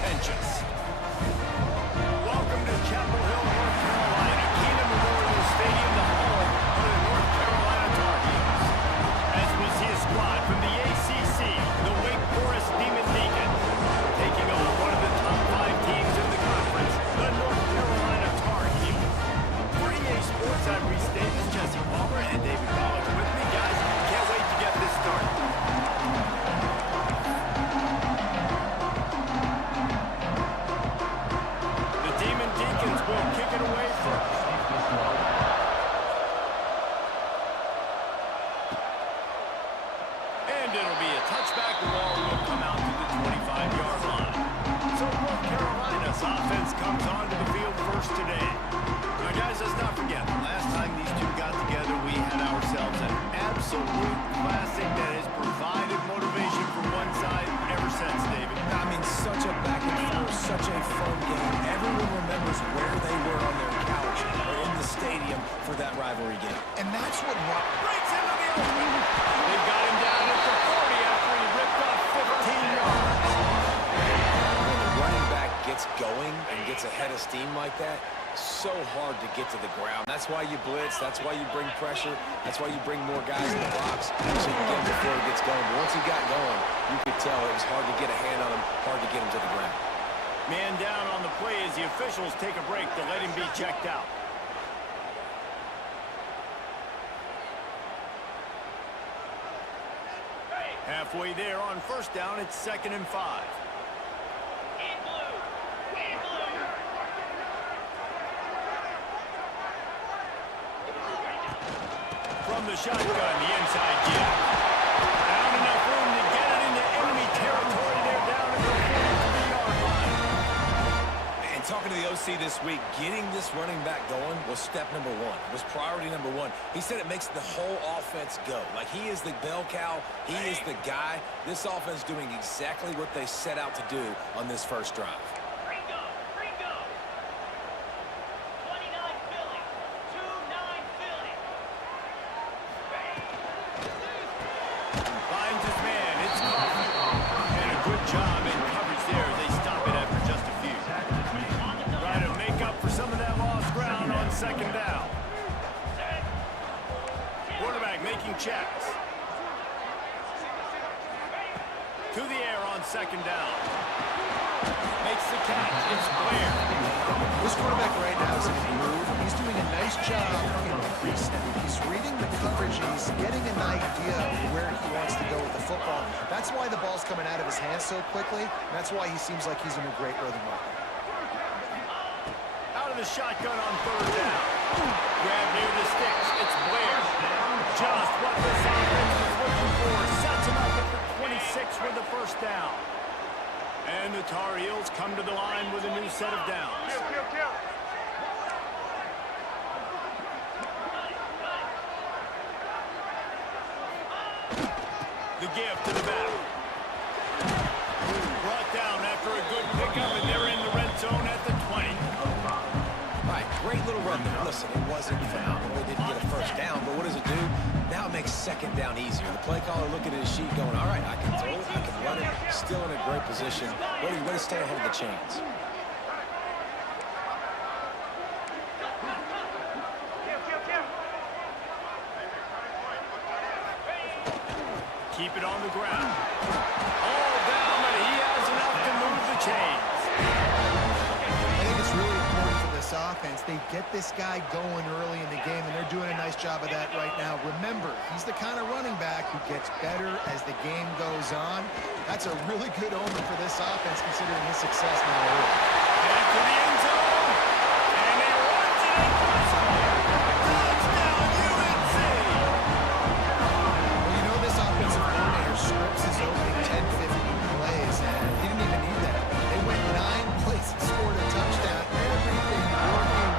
contentious. Welcome to Chapel Hill, North Carolina, Kenan Memorial Stadium, the home of the North Carolina Tar Heels. As we see a squad from the ACC, the Wake Forest Demon Deacons, taking on one of the top 5 teams in the conference, the North Carolina Tar Heels. For EA Sports, I'm Reese Davis, Jesse Palmer, and David Collins with me, guys. Can't wait to get this started. The Demon Deacons will kick it away first. And it'll be a touchback. The ball will come out to the 25-yard line. So North Carolina's offense comes onto the field first today. Now, guys, let's not forget, the last time these two got together, we had ourselves an absolute classic that has provided motivation for one side ever since, David. I mean, such a back and forth, such a fun game. Everyone remembers where they were on their couch or in the stadium for that rivalry game. And that's what breaks into the open. They got him down at the 40 after he ripped off 15 yards. When the running back gets going and gets ahead of steam like that, so hard to get to the ground. That's why you blitz. That's why you bring pressure. That's why you bring more guys in the box so you can get him before he gets going. But once he got going, you could tell it was hard to get a hand on him, hard to get him to the ground. Man down on the play as the officials take a break to let him be checked out. Halfway there on first down, it's 2nd and 5. From the shotgun, the inside give. Found enough room to get it into enemy territory. They're down at the 43-yard line. And talking to the OC this week, getting this running back going was step number 1. It was priority number 1. He said it makes the whole offense go. Like, he is the bell cow. He is the guy. This offense doing exactly what they set out to do on this first drive. Second down. Quarterback making checks. To the air on 2nd down. Makes the catch. It's Blair. This quarterback right now is in a groove. He's doing a nice job in pre-snap. He's reading the coverage and he's getting an idea of where he wants to go with the football. That's why the ball's coming out of his hands so quickly. And that's why he seems like he's in a great rhythm right now. The shotgun on 3rd down. Grab near the sticks. It's Blair. Just what this offense was looking for. Sets him up at the 26 with the first down. And the Tar Heels come to the line with a new set of downs. The give to the back. Brought down after a good pickup, and they're in the red zone at the 20. Great little run there. Listen, it wasn't phenomenal. It didn't get a first down, but what does it do? Now it makes 2nd down easier. The play caller looking at his sheet going, all right, I can throw it, I can run it, still in a great position. Way to stay ahead of the chains. Keep it on the ground. All down, but he has enough to move the chains. I think it's really important for this offense. They get this guy going early in the game, and they're doing a nice job of that right now. Remember, he's the kind of running back who gets better as the game goes on. That's a really good omen for this offense, considering his success now. Headed to the end zone, and he runs it in for a score. Touchdown, UNC! Well, you know this offensive coordinator scripts his opening 10, 15 plays, and he didn't even need that. They went 9 plays and scored a touchdown. Everything working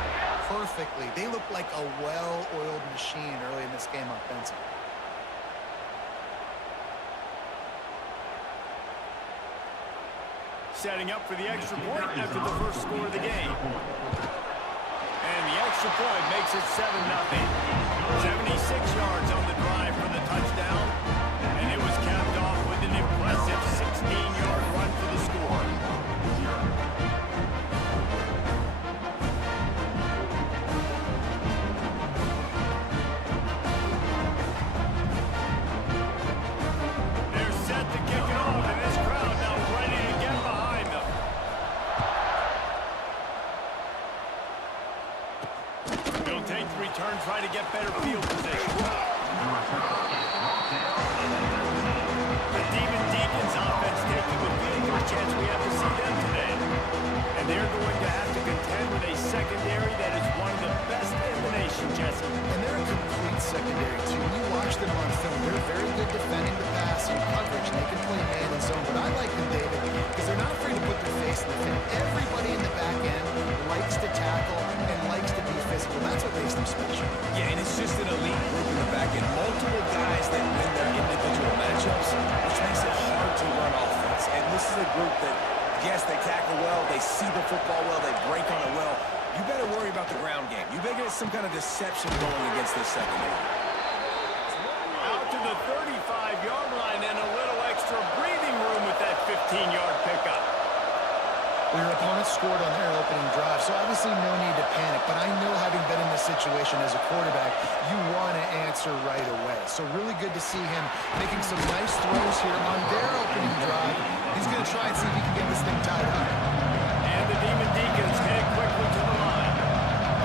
perfectly. They look like a well-oiled machine early in this game offensively. Setting up for the extra point after the first score of the game. And the extra point makes it 7-0. 76 yards on the drive for the touchdown. And it was capped off with an impressive 16-yard run for the score. try to get better field position. The Demon Deacons offense taking the field. There's a chance we have to see them today. And they're going to have to contend with a secondary that is one of the best in the nation, Jesse. And they're a complete secondary, too. When you watch them on film, they're very good defending the pass and coverage, and they can play man and zone. But I like them, David, because they're not afraid to put their face in the film. Everybody in the back end likes to tackle and likes to be physical. That's what makes them special. Yeah, and it's just an elite group in the back end. Multiple guys that win their individual matchups, which makes it hard to run offense. And this is a group that, yes, they tackle well, they see the football well, they break on it well. You better worry about the ground game. You better get some kind of deception going against this secondary. Out to the 35-yard line and a little extra breathing room with that 15-yard pickup. Well, your opponent scored on their opening drive, so obviously no need to panic. But I know, having been in this situation as a quarterback, you want to answer right away. So really good to see him making some nice throws here on their opening drive. He's going to try and see if he can get this thing tied up. And the Demon Deacons head quickly to the line.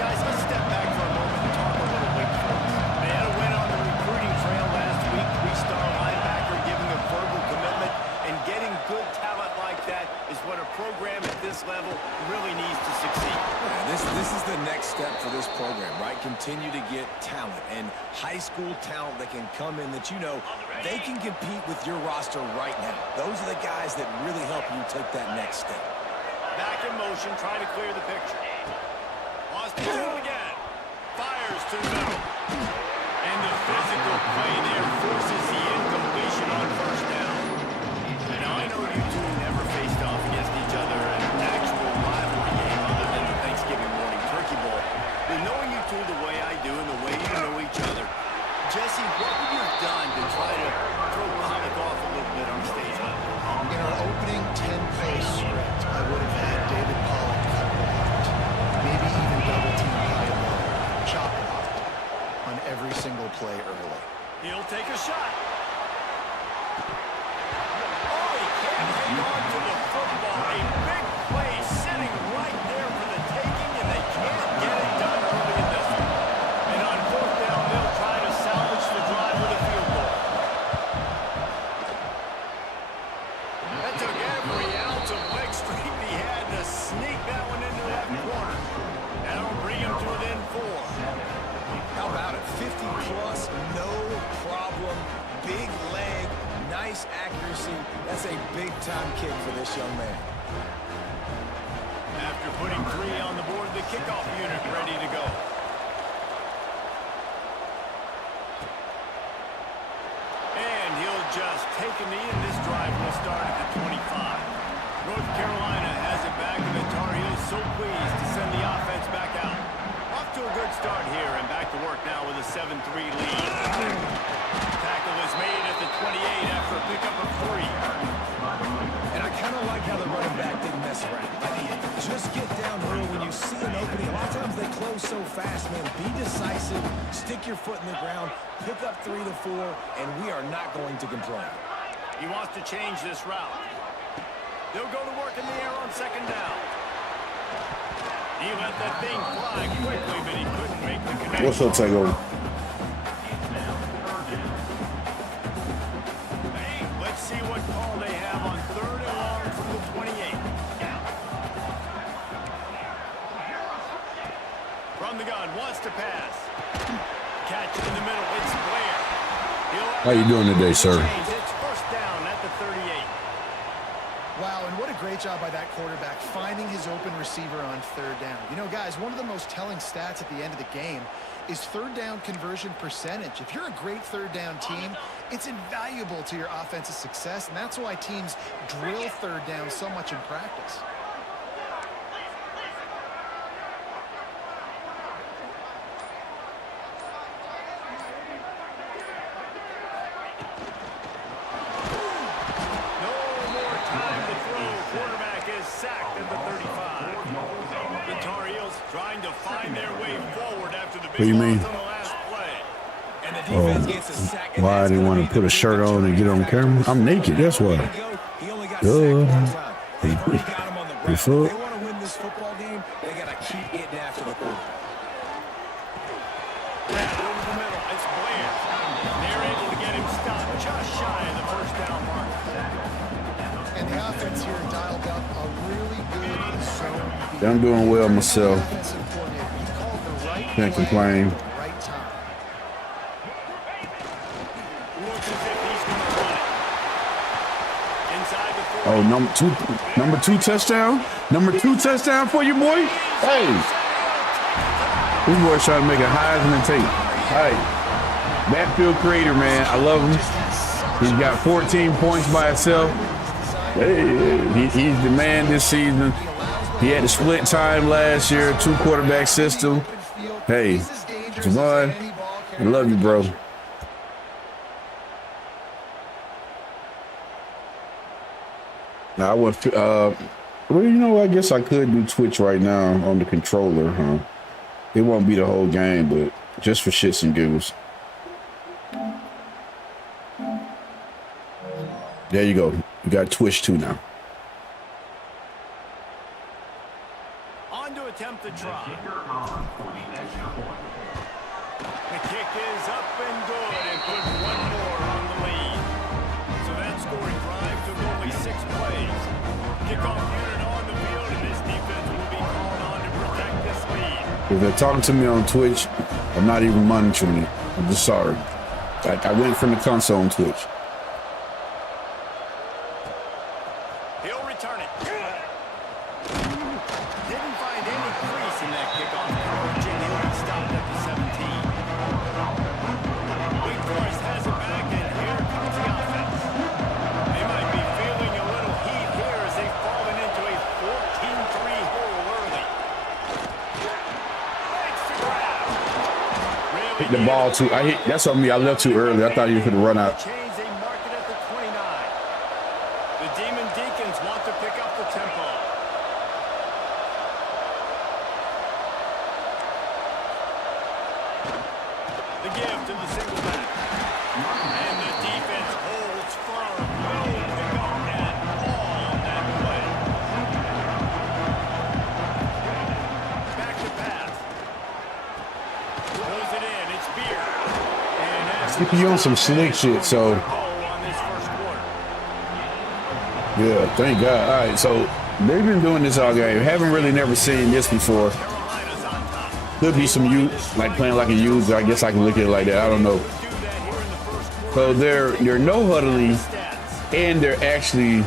Guys, let's step back for a moment and talk a little Wake Forest. They had a win on the recruiting trail last week. Three-star linebacker giving a verbal commitment, and getting good talent like that is what a program at this level really needs to succeed. Yeah, this is the next step for this program, right? Continue to get talent and high school talent that can come in that, you know, they can compete with your roster right now. Those are the guys that really help you take that next step. Back in motion, trying to clear the picture. Lost control again. Fires to the middle. And the physical play there forces the incompletion on first down. Now, I know you two never faced off against each other in an actual rivalry game other than the Thanksgiving morning turkey bowl. But knowing you two the way I do and the way you know each other, Jesse, what would you have done to try to throw Pollock off a little bit on stage level? In our opening 10-play script, I would have had David Pollock cut blocked, maybe even double-team high low, chop blocked on every single play early. He'll take a shot. Oh, he can't hang on to the football. A big play sitting right there for the taking, and they can't get it done early in this one. And on fourth down, they'll try to salvage the drive with a field goal. That took every ounce of leg strength he had to sneak that one into that corner. That'll bring him to within 4. How about it? 50-plus, no problem. Big leg, nice accuracy. That's a big-time kick for this young man. After putting 3 on the board, the kickoff unit ready to go. And he'll just take a knee, and this drive will start at the 25. North Carolina has it back, and the Tar Heels so pleased to send the offense back out. Off to a good start here, and back to work now with a 7-3 lead. Tackle is made at the 28 after a pickup of 3. And I kind of like how the running back didn't mess around. Just get down early when you see an opening. A lot of times they close so fast, man. Be decisive, stick your foot in the ground, pick up 3 to 4, and we are not going to complain. He wants to change this route. They'll go to work in the air on second down. He let that thing fly quickly, but he couldn't make the connection. What's up, Takeover? Let's see what call they have on 3rd and long from the 28. From the gun, wants to pass. Catch in the middle, it's Blair. How you doing today, sir? It's first down at the 38. Wow, and what a great job by that quarterback finding his open receiver on 3rd down. You know, guys, one of the most telling stats at the end of the game is 3rd down conversion percentage. If you're a great 3rd down team, it's invaluable to your offensive success, and that's why teams drill 3rd down so much in practice. What do you mean? Oh, why I didn't want to put a shirt on and get on camera? I'm naked, that's why. Duh. What's up? The offense here dialed up a really good zone. I'm doing well myself. Offensive coordinator, he called the right Can't play complain. at the right time. Looks as if he's going to run it. Inside the 40. Oh, number two touchdown? Number 2 touchdown for you, boy? Hey. This boy's trying to make a Heisman tape. Hey. Backfield creator, man. I love him. He's got 14 points by himself. Hey, he's the man this season. He had a split time last year, 2-quarterback system. Hey, Javon, I love you, bro. Now I would, well, you know, I guess I could do Twitch right now on the controller, huh? It won't be the whole game, but just for shits and giggles. There you go. You got Twitch too now. On to attempt the try. The kick is up and good and puts one more on the lead. So that scoring drive took only 6 plays. Kickoff unit on the field, and this defense will be called on to protect this lead. If they're talking to me on Twitch, I'm not even monitoring it. I'm just sorry. I went from the console on Twitch. He'll return it. Didn't find any crease in that kickoff coverage, and he'll be stopped at the 17. Wake Forest has it back, and here comes the offense. They might be feeling a little heat here as they've fallen into a 14-3 hole early. Makes the grab. Really Hit the ball too. That's on me. I left too early. I thought you could run out. Change, they mark it at the 29. The Demon Deacons want to pick up the tempo. The give to the single back. And the defense holds firm. No pickup at all on that play. Back to pass. Throws it in. It's Beard. And that's You on some slick shit, so on this first quarter. yeah, thank God. All right, so they've been doing this all game. Haven't really never seen this before. Carolina's on top. Could be some youth, like playing like a youth. I guess I can look at it like that. I don't know. Do that here in the first quarter. So they're no huddling, Stats. and they're actually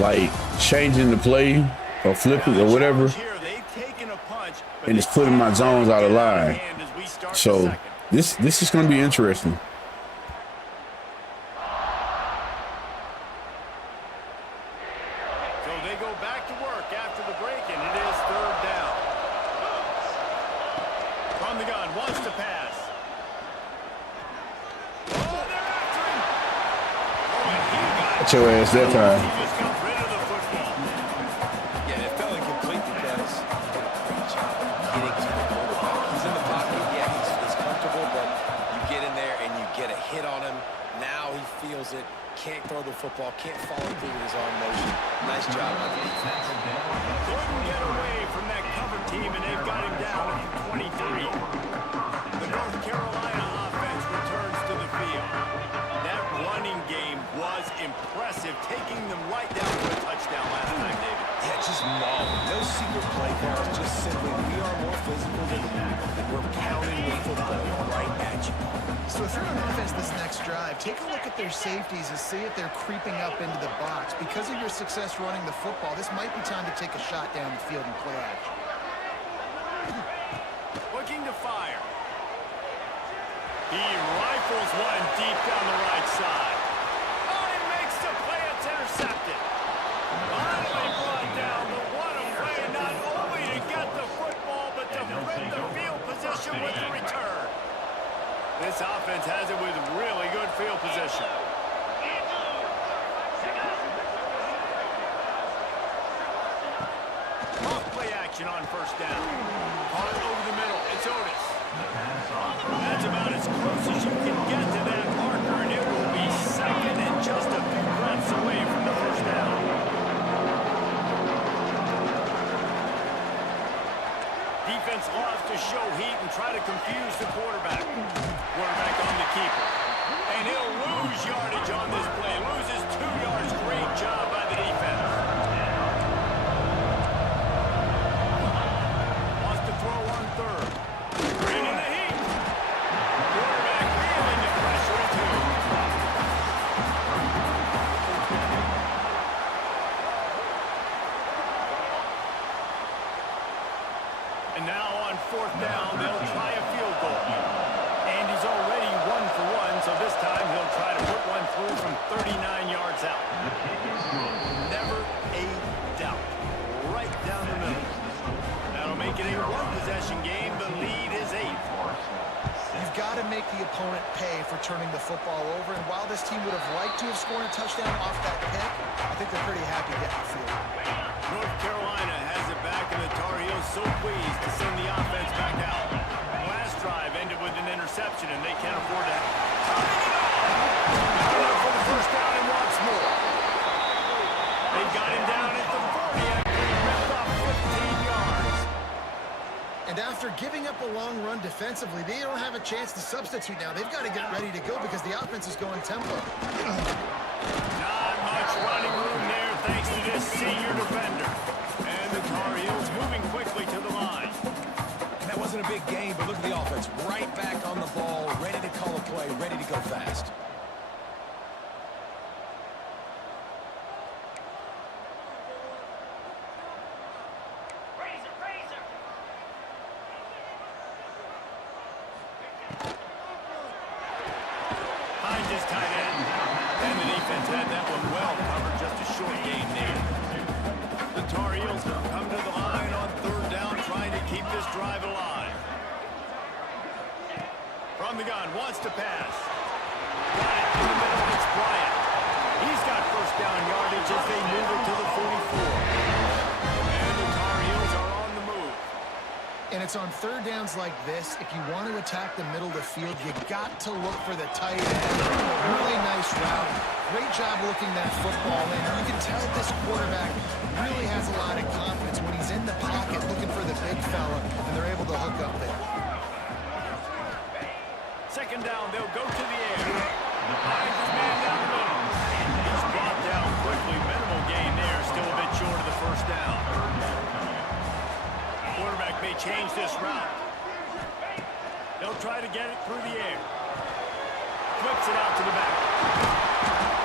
like changing the play or flipping or whatever, Here, they've taken a punch, but and it's putting my zones out of line. hand as we start the So second. this is going to be interesting. So they go back to work after the break, and it is 3rd down. From the gun, wants to pass. Oh, they're after him. Oh, and he got Got your ass that time. He just got rid of the football. Yeah, it fell incomplete because he did a great job getting to the quarterback. He's in the pocket, yeah, he's comfortable, but you get in there and you get a hit on him. Now he feels it, can't throw the football, can't follow through with his arm motion. Nice job on the defense. Couldn't get away from that cover team, and they've got him down at the 23. The North Carolina offense returns to the field. That running game was impressive, taking them right down to a touchdown last time, David. Yeah, just mauling. No secret play calls, just simply we are more physical than you. We're pounding the football right at you. So if you're on offense this next drive, take a look at their safeties and see if they're creeping up into the box. Because of your success running the football, this might be time to take a shot down the field and play action. Looking to fire. He rifles one deep down the right side. Oh, he makes the play. It's intercepted. Finally brought down, but what a play, not only to get the football, but to flip the field position with the return. This offense has it with really good field position. Off play action on 1st down. Caught over the middle. It's Otis. That's about as close as you can get to that marker, and it will be 2nd and just a few breaths away from the 1st down. Defense loves to show heat and try to confuse the quarterback. Quarterback on the keeper. And he'll lose yardage on this play. Loses 2 yards. Great job by the And now on 4th down, they'll try a field goal. And he's already 1 for 1, so this time he'll try to put one through from 39 yards out. Never a doubt. Right down the middle. That'll make it a one-possession game. The lead is 8. You've got to make the opponent pay for turning the football over, and while this team would have liked to have scored a touchdown off that pick, I think they're pretty happy getting the field. North Carolina has it back, and the Tar Heels so pleased to send the offense back out. Last drive ended with an interception, and they can't afford that. For the first down and once more. They got him down at the 40 after he ripped off 15 yards. And after giving up a long run defensively, they don't have a chance to substitute now. They've got to get ready to go because the offense is going tempo. Not much running room there thanks to this senior defender. And the Tar Heels moving quickly to the line. That wasn't a big game, but look at the offense. Right back on the ball, ready to call a play, ready to go fast. Hines is tight end. And the defense had that one well covered, just a short gain there. The Tar Heels have come to the line on 3rd down, trying to keep this drive alive. From the gun, wants to pass. Got it in the middle, it's Bryant. He's got first down yardage as they move it to the 44. And the Tar Heels are on the move. And it's on 3rd downs like this, if you want to attack the middle of the field, you got to look for the tight end. Really nice route. Great job looking that football in. You can tell this quarterback really has a lot of confidence when he's in the pocket looking for the big fella, and they're able to hook up there. 2nd down, they'll go to the air. Hines is man down the middle. He's brought down quickly. Minimal gain there, still a bit short of the first down. Quarterback may change this route. They'll try to get it through the air. Flips it out to the back.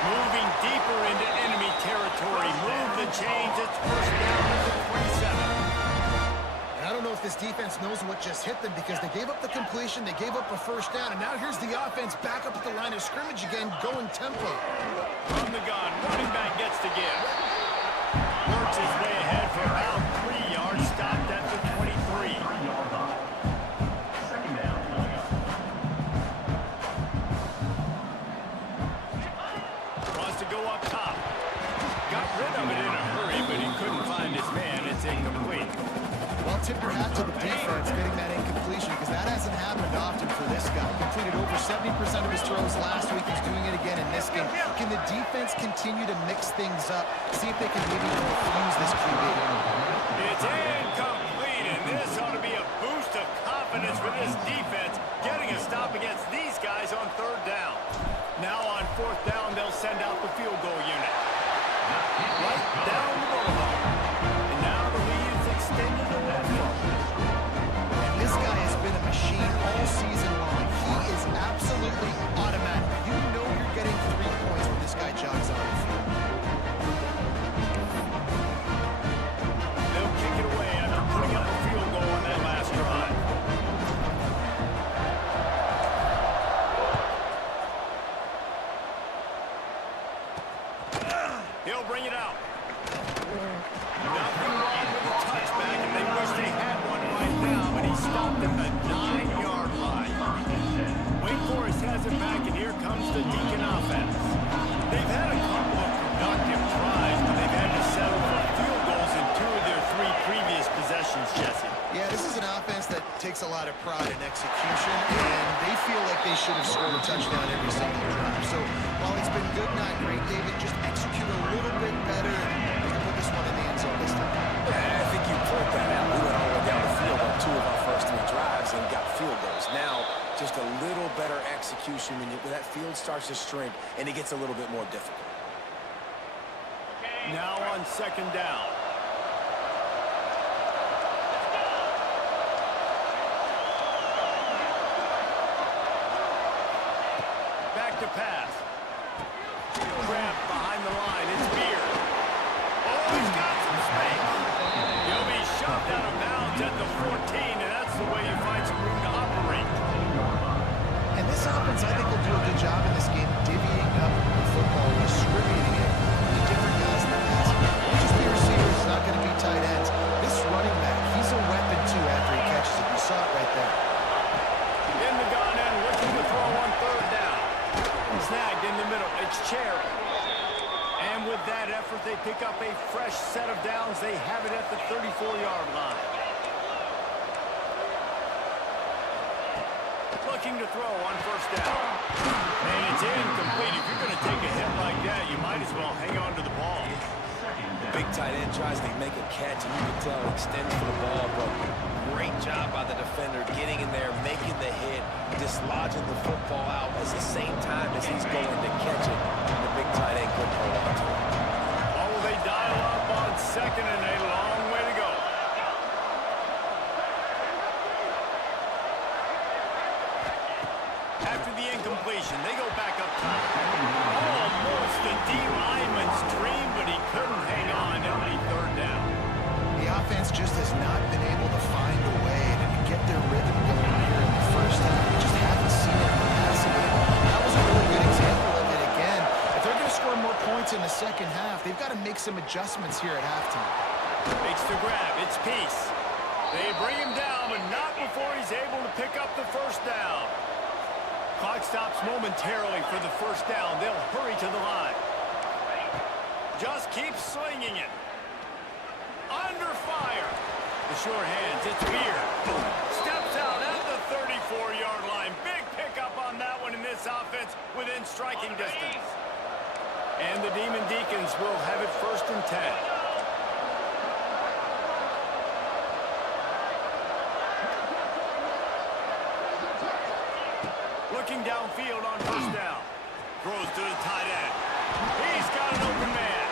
Moving deeper into enemy territory. Move the change. It's first down at the 27. And I don't know if this defense knows what just hit them because they gave up the completion, they gave up a first down, and now here's the offense back up at the line of scrimmage again, going tempo. From the gun, running back gets to give. Works his way ahead for about 3 yards, stopped at the 23. Wants to go up top. Got rid of it in a hurry, but he couldn't find his man. It's incomplete. Well, tip your hat to the defense getting that incompletion because that hasn't happened often for this guy. Completed over 70% of his throws last week. He's doing it again in this game. Can the defense continue to mix things up? See if they can maybe confuse this QB. It's incomplete, and this ought to be a boost of confidence for this defense, getting a stop against these guys on 3rd down. Now on 4th down, they'll send out the field goal unit. Right down the boulevard. And now the lead is extended a little further. And this guy has been a machine all season long. He is absolutely automatic. You know you're getting 3 points when this guy jogs on the field. They'll kick it away after putting up a field goal on that last drive. He'll bring it out. Nothing wrong with the touchback, and they wish they had one right now, but he stopped at the 9-yard line. Wake Forest has it back, and here comes the Deacon offense. They've had a couple of productive tries, but they've had to settle for field goals in 2 of their 3 previous possessions, Jesse. Yeah, this is an offense that takes a lot of pride in execution, and they feel like they should have scored a touchdown every single drive. So while it's been good, not great, David, just execute a little bit better and put this one in the end zone this time. Yeah, I think you point that out. We went all the way down the field on 2 of our first 3 drives and got field goals. Now, just a little better execution when that field starts to shrink and it gets a little bit more difficult. Now on 2nd down. Back to pass. Grab behind the line. It's Beard. Oh, he's got some space. He'll be shoved out of bounds at the 14. This offense, I think, will do a good job in this game divvying up the football, distributing it to different guys in the passing game. Won't just be receivers, it's not going to be tight ends. This running back, he's a weapon, too, after he catches it. You saw it right there. In the gun and looking to throw on third down. Snagged in the middle. It's Cherry. And with that effort, they pick up a fresh set of downs. They have it at the 34-yard line. Looking to throw on first down. And it's incomplete. If you're going to take a hit like that, you might as well hang on to the ball. The big tight end tries to make a catch, and you can tell he extends for the ball, but great job by the defender getting in there, making the hit, dislodging the football out at the same time as he's going to catch it, and the big tight end couldn't hold on to it. Oh, they dial up on second and a long way to go. After the incompletion, they go back up top. Almost a D lineman's dream, but he couldn't hang on. It'll be third down. The offense just has not been able to find a way to get their rhythm going here in the first half. We just haven't seen it in the passing game. That was a really good example of it again. If they're going to score more points in the second half, they've got to make some adjustments here at halftime. Makes the grab. It's Peace. They bring him down, but not before he's able to pick up the first down. Clock stops momentarily for the first down. They'll hurry to the line. Just keep swinging it. Under fire. The short hands, it's Beard. Steps out at the 34-yard line. Big pickup on that one in this offense within striking distance. And the Demon Deacons will have it first and 10. Looking downfield on first down. Throws to the tight end. He's got an open man.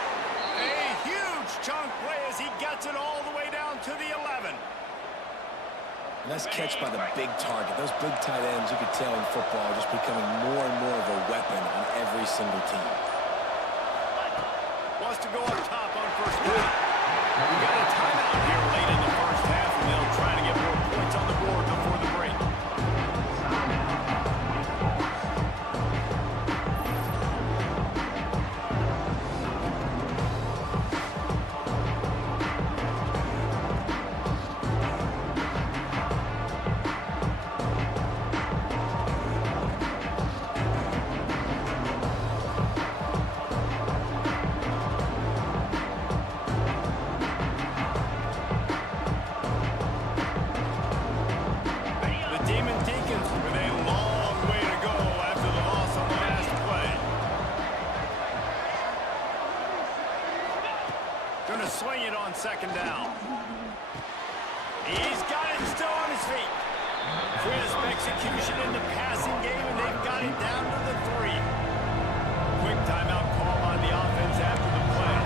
A huge chunk play as he gets it all the way down to the 11. Nice catch by the big target. Those big tight ends, you could tell in football, are just becoming more and more of a weapon on every single team. Wants to go up top on first down. We got a timeout here late in the first half, and they'll try to get more points on the board before the break. Swing it on second down. He's got it still on his feet. Crisp execution in the passing game, and they've got it down to the 3. Quick timeout call on the offense after the play.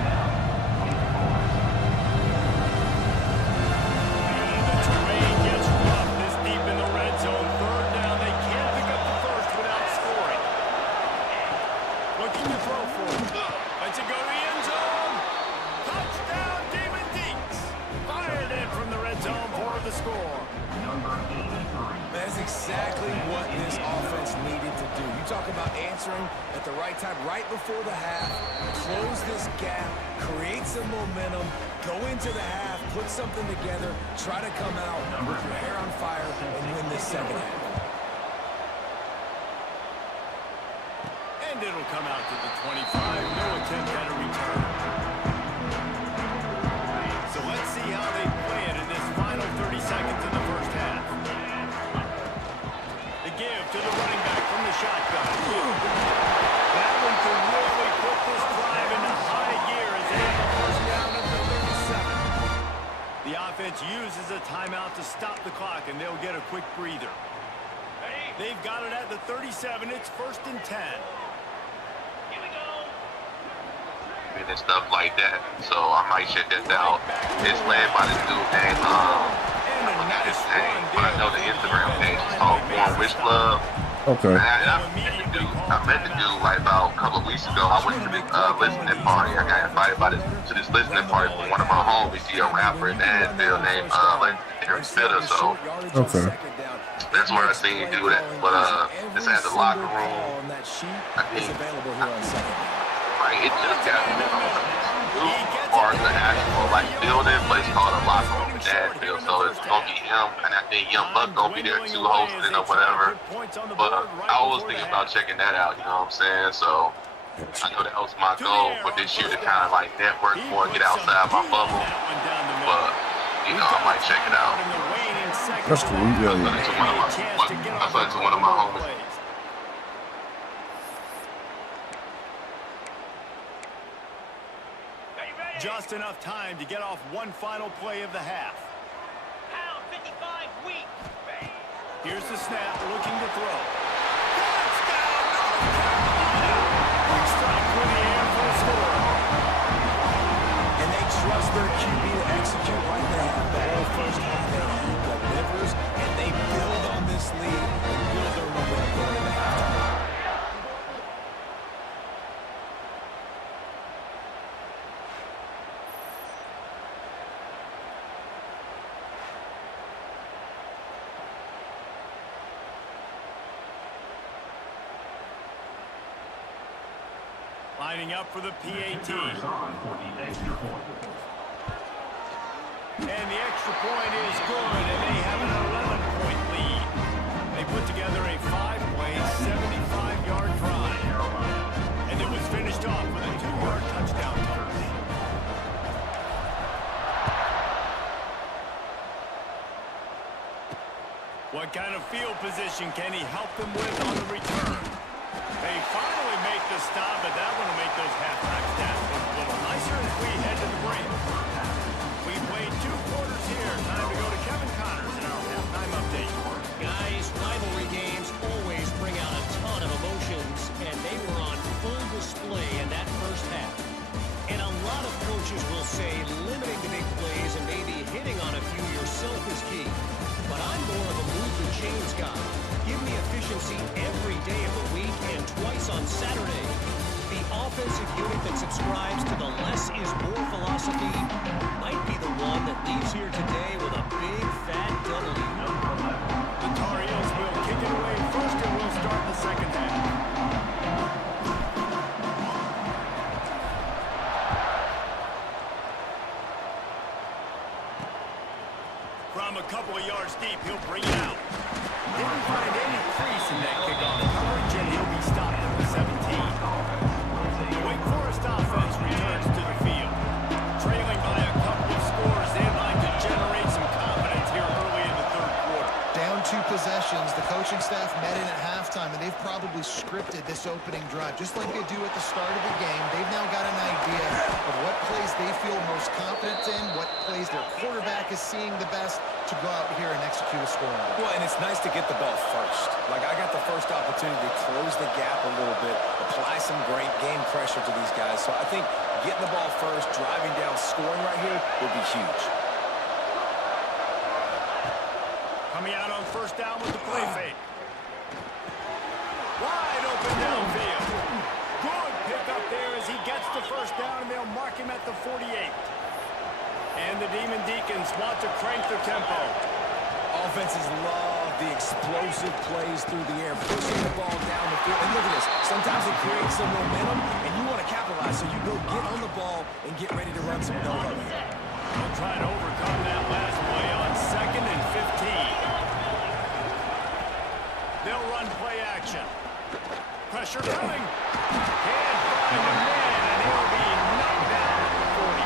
The terrain gets rough this deep in the red zone. Third down, they can't pick up the first without scoring. Looking to throw for it. Lets it go to the end zone. Touchdown, Demon Deacons. Fired in from the red zone for the score. That's exactly what this offense needed to do. You talk about answering at the right time, right before the half, close this gap, create some momentum, go into the half, put something together, try to come out with your hair on fire and win this second half. And it'll come out to the 25. No attempt at a return. So let's see how they play it in this final 30 seconds of the first half. The give to the running back from the shotgun. That one could really put this drive into high gear as they have a first down at the 37. The offense uses a timeout to stop the clock, and they'll get a quick breather. They've got it at the 37. It's first and 10. And stuff like that, so I might check this out. It's led by this dude named I forgot his name, but I know the Instagram page is called Born Wish Club. Okay. And I met the dude like about a couple of weeks ago. I went to this listening party. I got invited to this listening party from one of my homies. He a rapper in Nashville named Legendary Spitter. So Okay. That's where I seen you do that. But this has a locker room. I think like it just got as far as the actual like building, but it's called a locker room in Nashville. So it's gonna be him, and I think Young Buck gonna be there too, hosting or whatever. But I was thinking about checking that out. You know what I'm saying? So I know that was my goal for this year to kind of like network more, get outside my bubble. But you know, I might check it out. That's cool. Yeah, yeah. I saw it to one of my homies. Just enough time to get off one final play of the half. Pound 55 weak. Here's the snap, looking to throw. Touchdown, North Carolina! Big strike through the air for a score. And they trust their QB to execute like they have the whole first half. He delivers, and they build on this lead and build their momentum going into halftime. Lining up for the PAT. And the extra point is good, and they have an 11-point lead. They put together a 5-play, 75-yard drive. And it was finished off with a 2-yard touchdown toss. What kind of field position can he help them with on the return? They finally make the stop, but that one will make those halftime stats look a little nicer as we head to the break. We played 2 quarters here. Time to go to Kevin Connors in our halftime update. Guys, rivalry games always bring out a ton of emotions, and they were on full display in that first half. And a lot of coaches will say limiting the big plays and maybe hitting on a few yourself is key. But I'm more of a move the chains guy. Give me efficiency every day of the week and twice on Saturday. The offensive unit that subscribes to the less is more philosophy might be the one that leaves here today with a big fat W. The Tar Heels will kick it away first, and we'll start the second half. From a couple of yards deep, he'll bring it out. Didn't find any crease in that kickoff coverage, and he'll be stopped at the 17. The Wake Forest offense returns to the field. Trailing by a couple of scores, they'd like to generate some confidence here early in the third quarter. Down 2 possessions, the coaching staff met in at halftime, and they've probably scripted this opening drive. Just like they do at the start of the game, they've now got an idea of what plays they feel most confident in, what plays their quarterback is seeing the best to go out here and execute a scoring. Well, and it's nice to get the ball first. Like, I got the first opportunity to close the gap a little bit, apply some great game pressure to these guys. So I think getting the ball first, driving down, scoring right here will be huge. Coming out on first down with the play fake. Wide open downfield. Good pick up there as he gets the first down, and they'll mark him at the 48. And the Demon Deacons want to crank their tempo. Offenses love the explosive plays through the air, pushing the ball down the field. And look at this. Sometimes it creates some momentum, and you want to capitalize, so you go get on the ball and get ready to run some no-look. They'll try to overcome that last play on 2nd and 15. They'll run play action. Pressure coming. Can't find the man, and he'll be knocked down at the 40.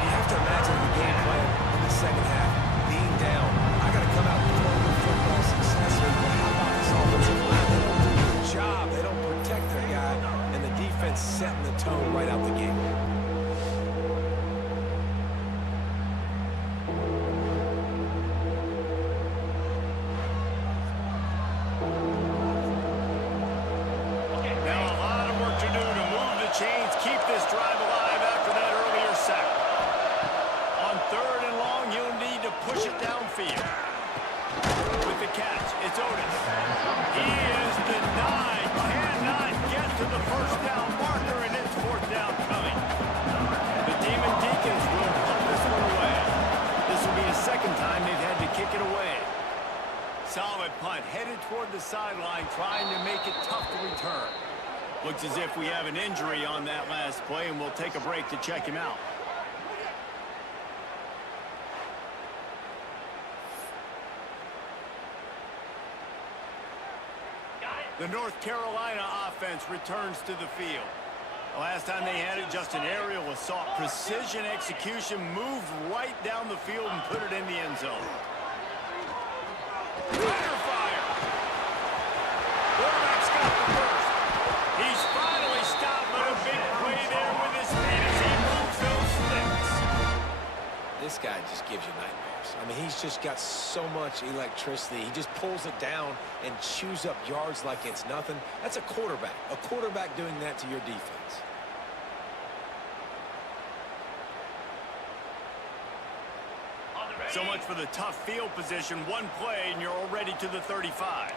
You have to imagine the game plan in the second half being down. I got to come out and throw the football successfully. But how about this offensive line? They don't do a good job. They don't protect their guy, and the defense setting the tone right out the game. kick it away. Solid punt, headed toward the sideline, trying to make it tough to return. Looks as if we have an injury on that last play, and we'll take a break to check him out. The North Carolina offense returns to the field. The last time they had it, just an aerial assault. Precision execution, moved right down the field and put it in the end zone. Fire! Quarterback's got the first. He's finally stopped, but a big play there with his feet as he moves those sticks. This guy just gives you nightmares. I mean, he's just got so much electricity. He just pulls it down and chews up yards like it's nothing. That's a quarterback. A quarterback doing that to your defense. So much for the tough field position. One play, and you're already to the 35.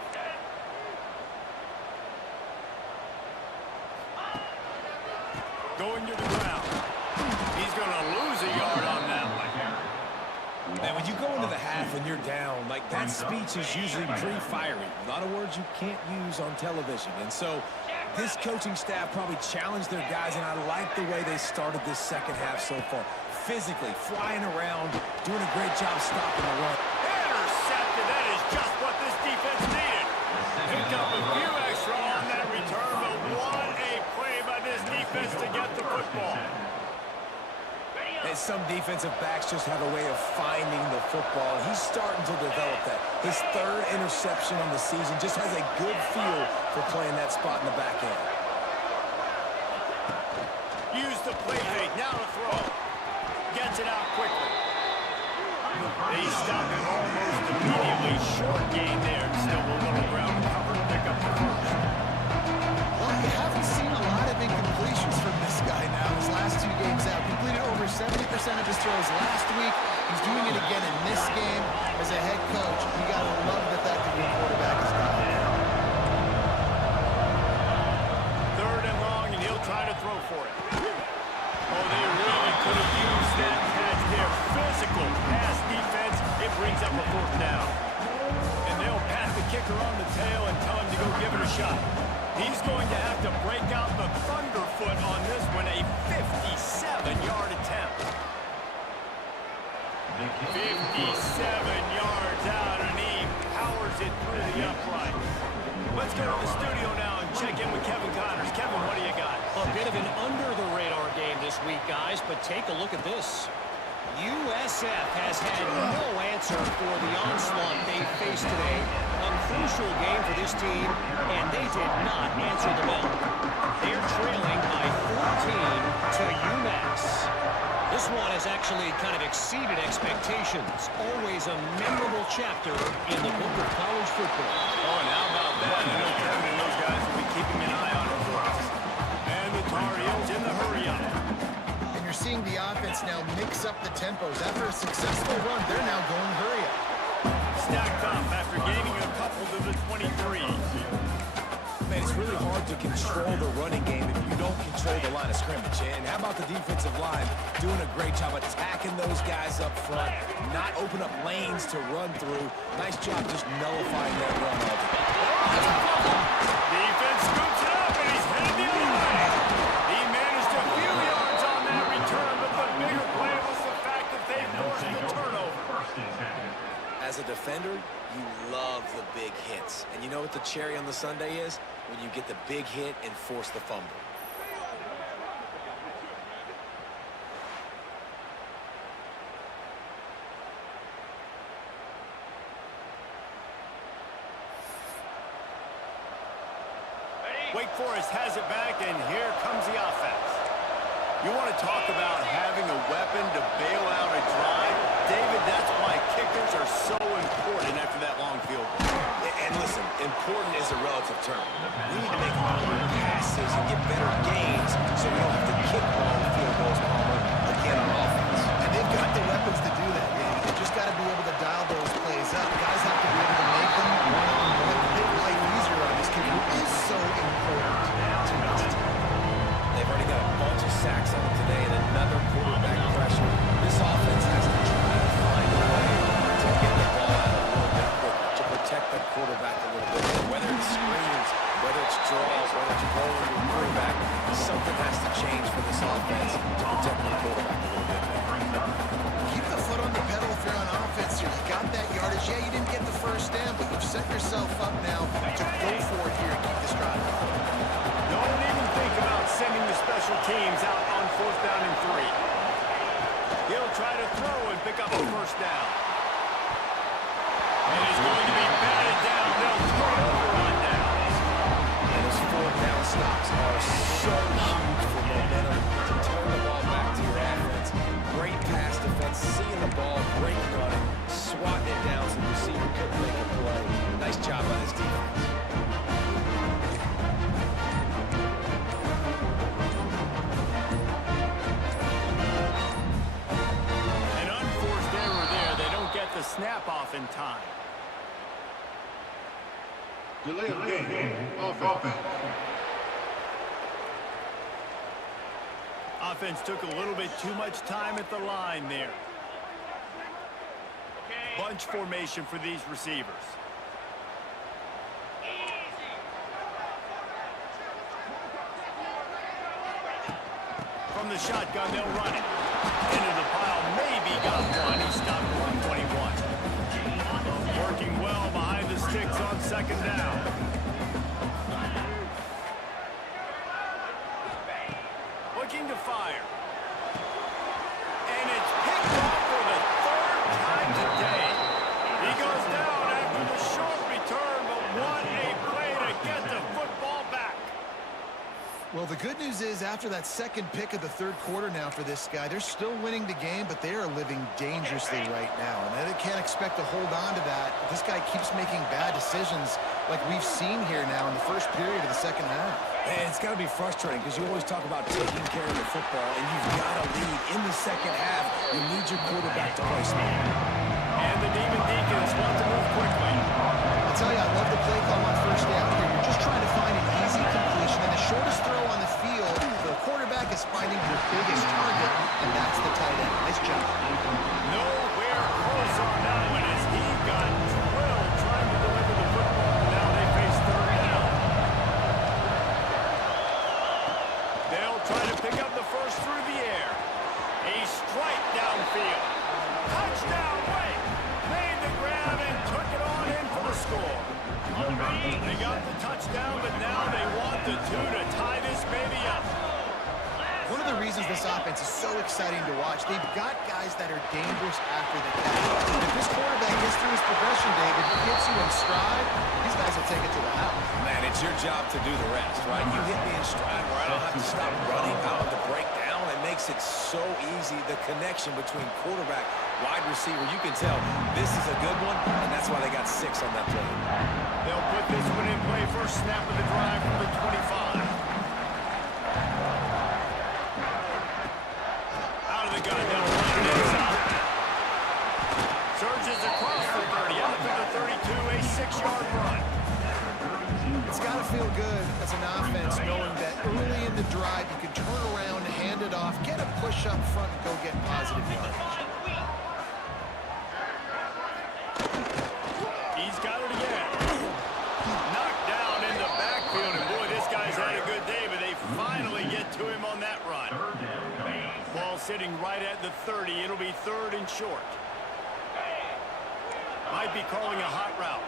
Going to the ground. He's going to lose a yard on that one. And when you go into the half and you're down, like, that speech is usually pretty fiery. A lot of words you can't use on television. And so this coaching staff probably challenged their guys, and I like the way they started this second half so far. Physically, flying around, doing a great job stopping the run. Intercepted. That is just what this defense needed. Picked up a few extra on that return, but what a play by this defense to get the football. And some defensive backs just have a way of finding the football. He's starting to develop that. His third interception on the season, just has a good feel for playing that spot in the back end. Use the play fake. Now to throw. Gets it out quickly. They stop him almost immediately. Short gain there. Still a little ground cover. Pick up the first. Well, you haven't seen a lot of incompletions from this guy now. His last 2 games out. Completed over 70% of his throws last week. He's doing it again in this game. As a head coach, you got to love the fact that your quarterback is dialed in. Third and long, and he'll try to throw for it. Oh, they really could have used that catch there. Physical pass defense. It brings up a fourth down. And they'll pat the kicker on the tail and tell him to go give it a shot. He's going to have to break out the thunderfoot on this one, a 57-yard attempt. 57 yards out, and he powers it through the uprights. Let's go to the studio now and check in with Kevin Connors. Kevin, what do you got? A bit of an under-the-radar game this week, guys, but take a look at this. USF has had no answer for the onslaught they faced today. A crucial game for this team, and they did not answer the bell. They're trailing by 14 to UMass. This one has actually kind of exceeded expectations. Always a memorable chapter in the book of college football. Oh, and how about that? I know Kevin and those guys will be keeping an eye on it for us. And the Tar Heels in the hurry-up. And you're seeing the offense now mix up the tempos. After a successful run, they're now going hurry-up. Stacked up after gaining a couple to the 23. Man, it's really hard to control the running game if you don't control the line of scrimmage. And how about the defensive line doing a great job attacking those guys up front, not open up lanes to run through. Nice job just nullifying that run altogether. Defense scoops it up, and he's headed the other way. He managed a few yards on that return, but the bigger play was the fact that they forced the turnover. As a defender, you love the big hits. And you know what the cherry on the sundae is? When you get the big hit and force the fumble. Wake Forest has it back, and here comes the offense. You want to talk about having a weapon to bail out a drive? David, that's why kickers are so important after that long field goal. And listen, important is a relative term. We need to make longer passes and get better gains so we don't have to kick long field goals, Palmer, again on offense. And they've got the weapons to do that, Danny. They've just got to be able to dial those plays up. Guys have to be able to make them one-on-one, make life easier on this kid who is so important to this team. They've already got a bunch of sacks on them today and another quarterback pressure. This offense has to try to find a way to get the ball out teams out on 4th down and 3. He'll try to throw and pick up a first down. And he's going to be batted down. They'll turn over on downs. And those 4th down stops are so huge for momentum to turn the ball back to your offense. Great pass defense, seeing the ball, great running, swatting it down so the receiver couldn't make a play. Nice job on his defense. An unforced error there. They don't get the snap off in time. Delay of game. Offense. Offense took a little bit too much time at the line there. Bunch formation for these receivers. From the shotgun, they'll run it. Into the pile, maybe got one. He stopped at 121. Working well behind the sticks on 2nd down. Looking to fire. And it's picked off for the 3rd time today. He goes down after the short return, but what a play to get the football back. Well, the good news is after that second pick of the 3rd quarter now for this guy, they're still winning the game, but they are living dangerously right now. And they can't expect to hold on to that. This guy keeps making bad decisions like we've seen here now in the first period of the 2nd half. And it's got to be frustrating because you always talk about taking care of the football, and you've got to lead in the 2nd half. You need your quarterback to play smart. And the Demon Deacons want to move quickly. I'll tell you, I love the play call on 1st down here. You're just trying to find an easy completion, and the shortest throw on the field, the quarterback is finding your biggest target, and that's the tight end. Nice job. Nowhere close on that one as he got drilled trying to deliver the football. Now they face 3rd down. They'll try to pick up the first through the air. A strike downfield. Touchdown, Wake. Made the grab and took it on in for the score. They got the touchdown, but now they want the 2 to tie this baby up. One of the reasons this offense is so exciting to watch, they've got guys that are dangerous after the catch. If this quarterback gets through his progression, David, he gets you in stride, these guys will take it to the house. Man, it's your job to do the rest, right? You hit me in stride where I don't have to stop running. I don't have to break down. It makes it so easy, the connection between quarterback, wide receiver. You can tell this is a good one, and that's why they got 6 on that play. They'll put this one in play. First snap of the drive from the 25. Out of the gun, they'll run it inside. Surges across the 30, out to the 32, a 6-yard run. It's got to feel good as an offense knowing that early in the drive you can turn around, hand it off, get a push up front, and go get positive yardage. He's got it again. Knocked down in the backfield, and boy, this guy's had a good day, but they finally get to him on that run. Ball sitting right at the 30. It'll be 3rd and short. Might be calling a hot route.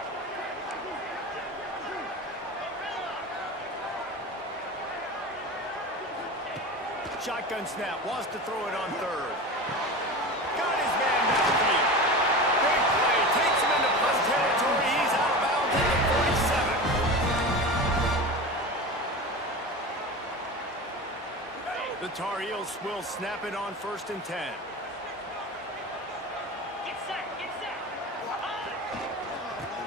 Shotgun snap, wants to throw it on 3rd. Got his man downfield. Big play, takes him into plus territory. He's out of bounds at the 47. The Tar Heels will snap it on 1st and 10.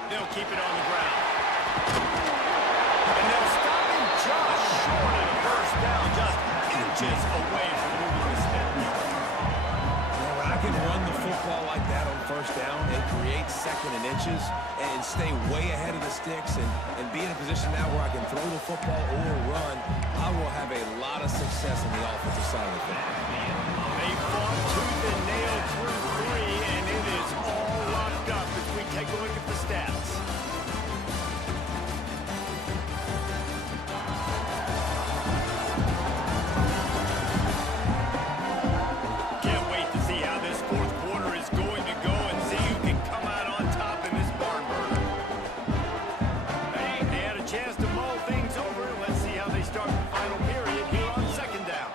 They'll keep it on the ground. And they'll stop him just short of the first down, just inches away from moving the sticks. When I can run the football like that on 1st down and create 2nd and inches and stay way ahead of the sticks and be in a position now where I can throw the football or run, I will have a lot of success on the offensive side of the football. They fought tooth and nail through 3, and it is all locked up as we take a look at the stats. Can't wait to see how this 4th quarter is going to go and see who can come out on top in this barn burner. They had a chance to mull things over. Let's see how they start the final period here on 2nd down.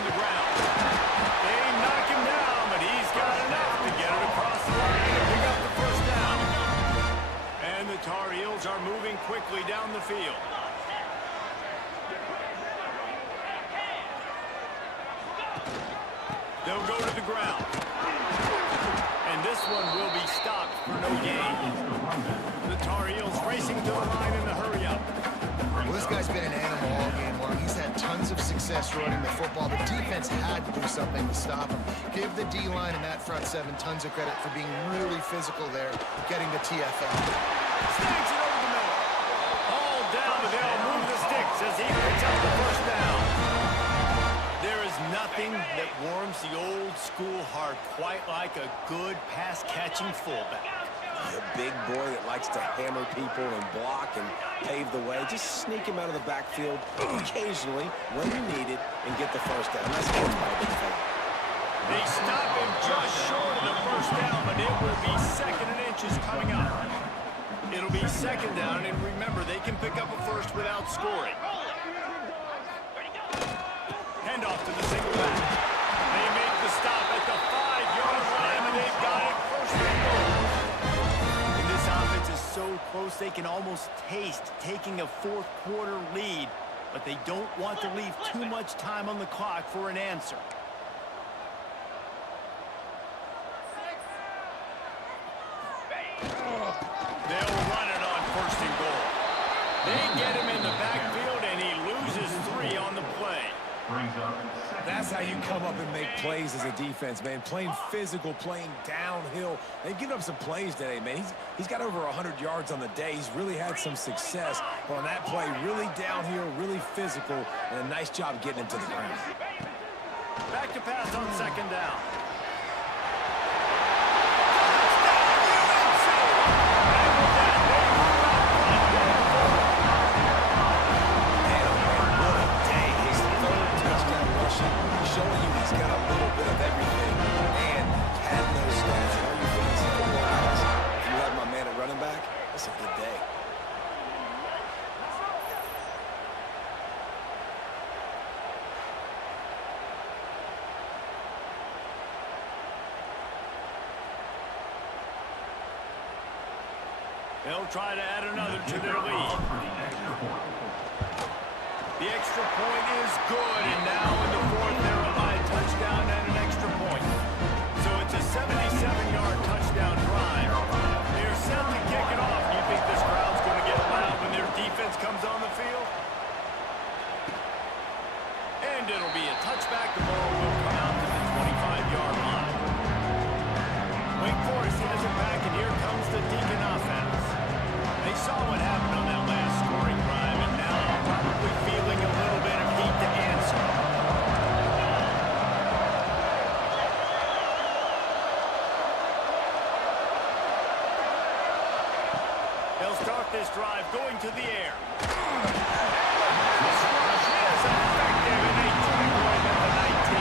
on the ground. They knock him down, but he's got enough to get it across the line and pick up the first down. And the Tar Heels are moving quickly down the field. They'll go to the ground. And this one will be stopped for no gain. The Tar Heels racing to the line in the hurry up. Well, this guy's been an animal all game long. He's had tons of success running the football. The defense had to do something to stop him. Give the D-line and that front seven tons of credit for being really physical there, getting the TFL. Snags it over the middle. All down, but they'll move the sticks as he picks up the first down. There is nothing that warms the old school heart quite like a good pass-catching fullback. A big boy that likes to hammer people and block and pave the way. Just sneak him out of the backfield occasionally when you need it and get the first down. That's my big thing. They stop him just short of the first down, but it will be 2nd and inches coming up. It'll be 2nd down, and remember, they can pick up a first without scoring. Hand off to the single back. They make the stop at the 5-yard line, and they've got it first and goal. And this offense is so close they can almost taste taking a fourth-quarter lead, but they don't want to leave too much time on the clock for an answer. They'll run it on 1st and goal. They get him in the backfield, and he loses 3 on the play. That's how you come up and make plays as a defense, man. Playing physical, playing downhill. They've given up some plays today, man. He's got over 100 yards on the day. He's really had some success. But on that play, really downhill, really physical, and a nice job getting him to the ground. Back to pass on 2nd down. Showing you he's got a little bit of everything and had those stats. All you fantasy football guys, if you have my man at running back, it's a good day. They'll try to add another to their lead. The extra point is good, and now in the 4th, they're up by a touchdown and an extra point. So it's a 77-yard touchdown drive. They're set to kick it off. Do you think this crowd's going to get loud when their defense comes on the field? And it'll be a touchback. The ball will come out to the 25-yard line. Wake Forest has it back, and here comes the Deacon offense. They saw what happened on that last scoring drive, and now they're probably feeling a little bit of heat to answer. They'll start this drive going to the air. This rush is effective, and they tackle him at the 19.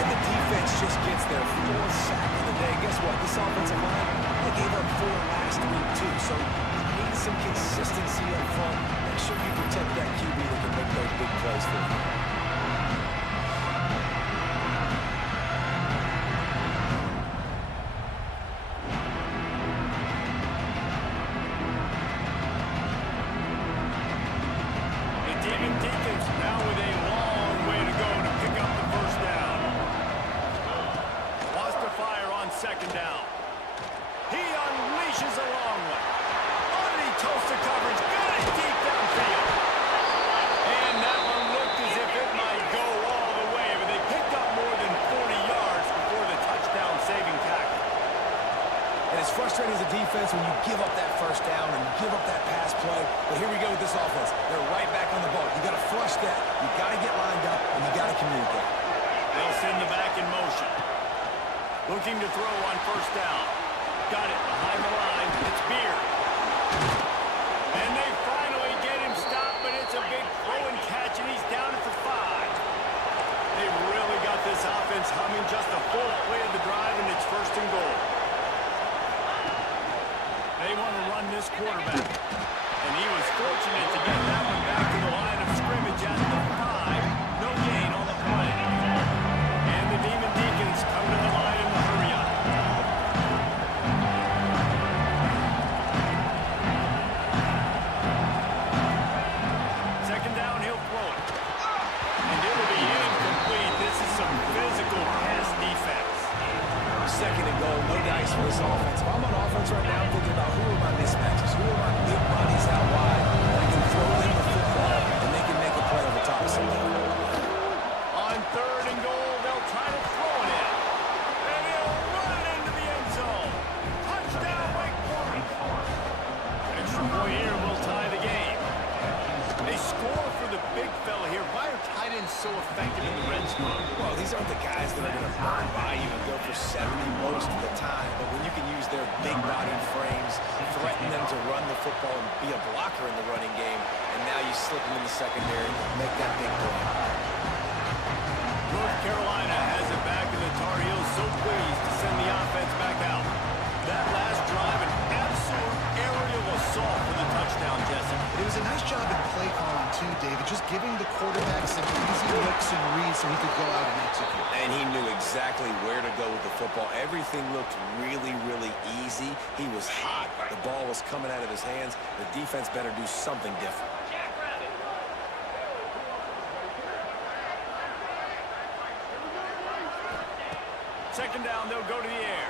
And the defense just gets their 4th sack of the day. Guess what? This offensive line, they gave up 4 last week, too. So you need some consistency up front. Make sure you protect that QB that can make those big plays for you. The Demon Deacons now with a long way to go to pick up the first down. Wants to fire on 2nd down. He unleashes a long one. Underneath toast of coverage. Got it deep downfield. And that one looked as if it might go all the way, but they picked up more than 40 yards before the touchdown-saving tackle. And it's frustrating as a defense when you give up that first down and you give up that pass play. But here we go with this offense. They're right back on the ball. You got to flush that. You got to get lined up, and you got to communicate. They'll send the back in motion. Looking to throw on 1st down. Got it behind the line. It's Beard. And they finally get him stopped, but it's a big throw and catch, and he's down at the 5. They've really got this offense humming. Just a 4th play of the drive, and it's 1st and goal. They want to run this quarterback. And he was fortunate to get that one back to the line of scrimmage at the 5. for this offense. If I'm on offense right now, I'm thinking about who are my mismatches, who are my big bodies out wide. I can throw them the football, and they can make a play over top of somebody. On 3rd and goal, they'll try to throw it in. And he'll run it into the end zone. Touchdown, Wake Forest. Extra point here will tie the game. They score for the big fella here. Why are tight ends so effective in the red zone? Well, these aren't the guys that are going to burn by you and go for 70 most of the time, but when you can use their big-bodied frames, threaten them to run the football and be a blocker in the running game, and now you slip them in the secondary, make that big play. North Carolina has it back, and the Tar Heels so pleased to send the offense back out. That last drive, an absolute aerial assault for the touchdown, Jesse. It was a nice job in play calling, too, David, just giving the quarterback some easy looks and reads so he could go out and execute. And he knew exactly where to go with the football. Everything looked really, really easy. He was hot. The ball was coming out of his hands. The defense better do something different. Second down, they'll go to the air.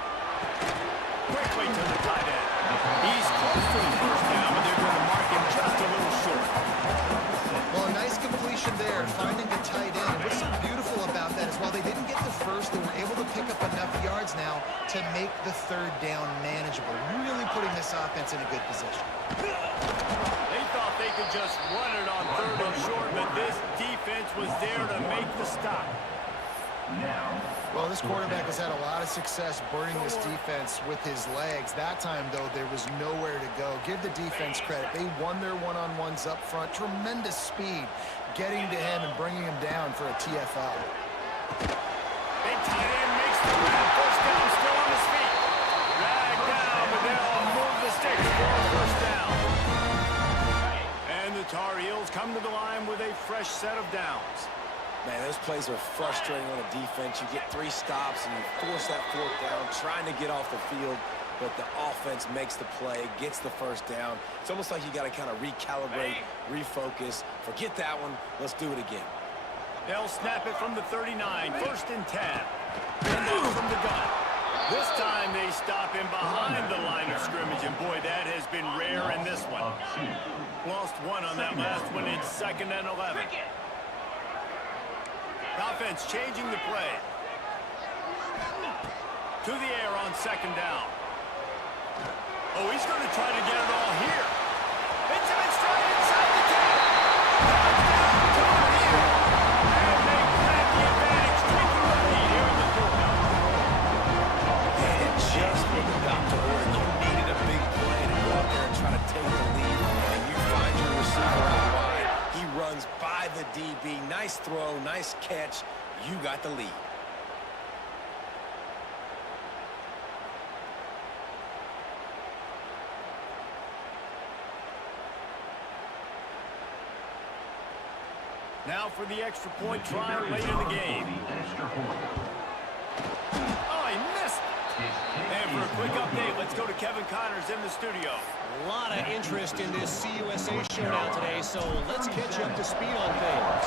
Quickly to the tight end. He's close to the first down, but they're going to mark him just a little short. Well, a nice completion there, finding the tight end. And what's so beautiful about that is while they didn't get the first, they were able to pick up enough yards now to make the 3rd down manageable, really putting this offense in a good position. They thought they could just run it on 3rd and short, but this defense was there to make the stop. Well, this quarterback has had a lot of success burning this defense with his legs. That time, though, there was nowhere to go. Give the defense credit. They won their one-on-ones up front. Tremendous speed getting to him and bringing him down for a TFL. Big tight end makes the grab. First down, still on his feet. Dragged down, but they'll move the sticks for a first down. And the Tar Heels come to the line with a fresh set of downs. Man, those plays are frustrating on a defense. You get 3 stops and you force that 4th down, trying to get off the field, but the offense makes the play, gets the first down. It's almost like you got to kind of recalibrate, refocus. Forget that one. Let's do it again. They'll snap it from the 39, 1st and 10. And now from the gun. This time they stop him behind the line of scrimmage, and boy, that has been rare in this one. Lost 1 on that last one. It's 2nd and 11. Offense changing the play. To the air on 2nd down. Oh, he's going to try to get it all here. It's him in stride inside the 10. Touchdown, Tar Heels. And they grab the advantage, taking the lead here in the 4th. And just when it got to work, you needed a big play to go out there and try to take the lead, and you find your receiver out wide. He runs by the DB. Nice throw, nice catch. You got the lead. Now for the extra point try late in the game. Oh, he missed. And for a quick update, let's go to Kevin Connors in the studio. A lot of interest in this CUSA showdown today, so let's catch you up to speed on things.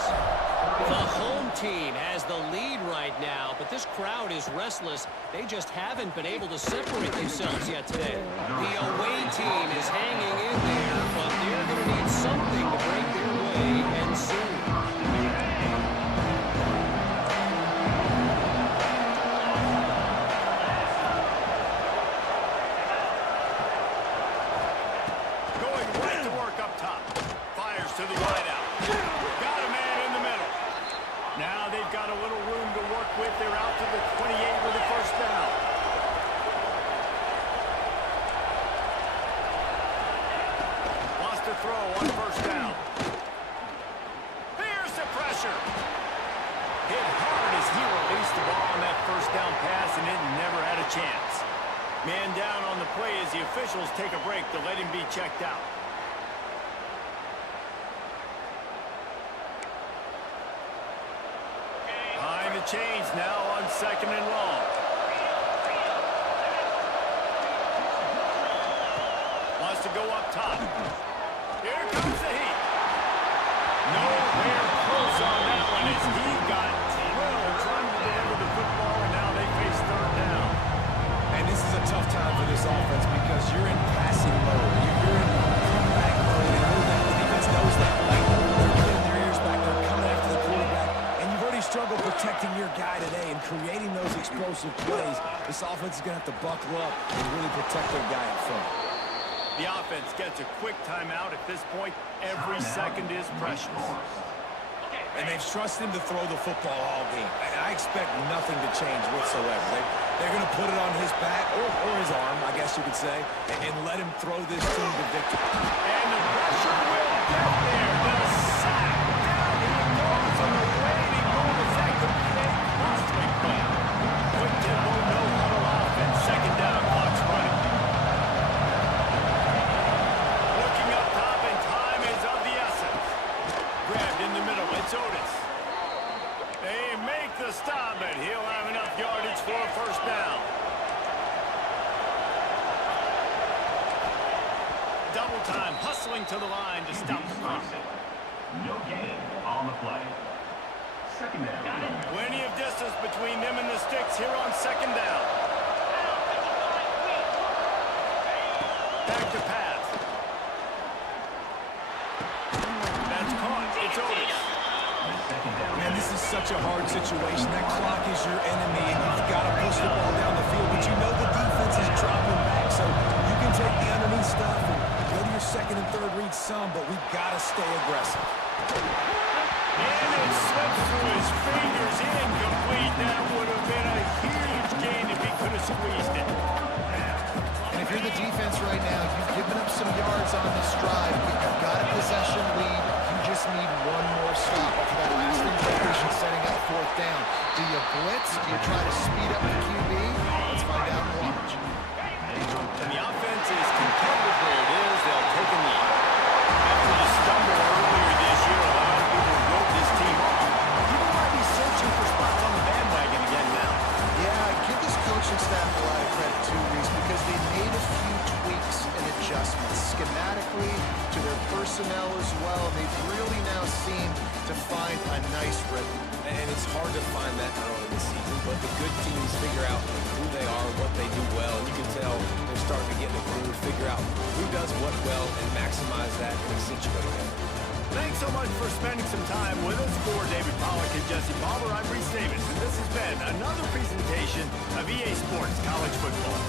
The home team has the lead right now, but this crowd is restless. They just haven't been able to separate themselves yet today. The away team is hanging in there, but they're going to need something to break their way, and soon. To the wideout. Got a man in the middle. Now they've got a little room to work with. They're out to the 28 with a first down. Lost a throw on first down. Here's the pressure. Hit hard as he released the ball on that first down pass, and it never had a chance. Man down on the play as the officials take a break to let him be checked out. Change now on 2nd and long. Wants to go up top. Here comes the heat. Nowhere close on that one as he got drilled trying to deliver the football, and now they face 3rd down. And this is a tough time protecting your guy today and creating those explosive plays, this offense is going to have to buckle up and really protect their guy in front. The offense gets a quick timeout. At this point, every second is precious. And they've trusted him to throw the football all game. And I expect nothing to change whatsoever. They're going to put it on his back, or his arm, I guess you could say, and let him throw this team to victory. And the pressure will get there. The sack. Down he goes on the waiting goal effective play. Costly play. Quick tempo, no huddle offense. Second down, clock's running. Looking up top, and time is of the essence. Grabbed in the middle, it's Otis. They make the stop, and he'll have enough yardage for a first down. Double time, hustling to the line to stop the run. No gain on the play. Second down. Plenty of distance between them and the sticks here on second down. Back to pass. That's caught. It's Otis. Man, this is such a hard situation. That clock is your enemy, and you've got to push the ball down the field. But you know the defense is dropping back, so you can take the underneath stuff and go to your second and third read some, but we've got to stay aggressive. And it slips through his fingers. Incomplete. That would have been a huge gain if he could have squeezed it. And if you're the defense right now, you've given up some yards on this drive. You've got a possession lead. You just need one more stop after that last incompletion setting up fourth down. Do you blitz? Do you try to speed up the QB? Let's find out and watch. And the offense is content with where it is. They'll take a knee. After the stumble earlier this year, a lot of people wrote this team off. People might be searching for spots on the bandwagon again now. Yeah, give this coaching staff a lot of credit too, Reese, because they made a few tweaks and adjustments schematically to their personnel as well. And they've really now seemed to find a nice rhythm. And it's hard to find that early in the season, but the good teams figure out who they are, what they do well, and you can tell they're starting to get in the groove, figure out who does what well, and maximize that and accentuate that. Thanks so much for spending some time with us. For David Pollack and Jesse Palmer, I'm Reese Davis, and this has been another presentation of EA Sports College Football.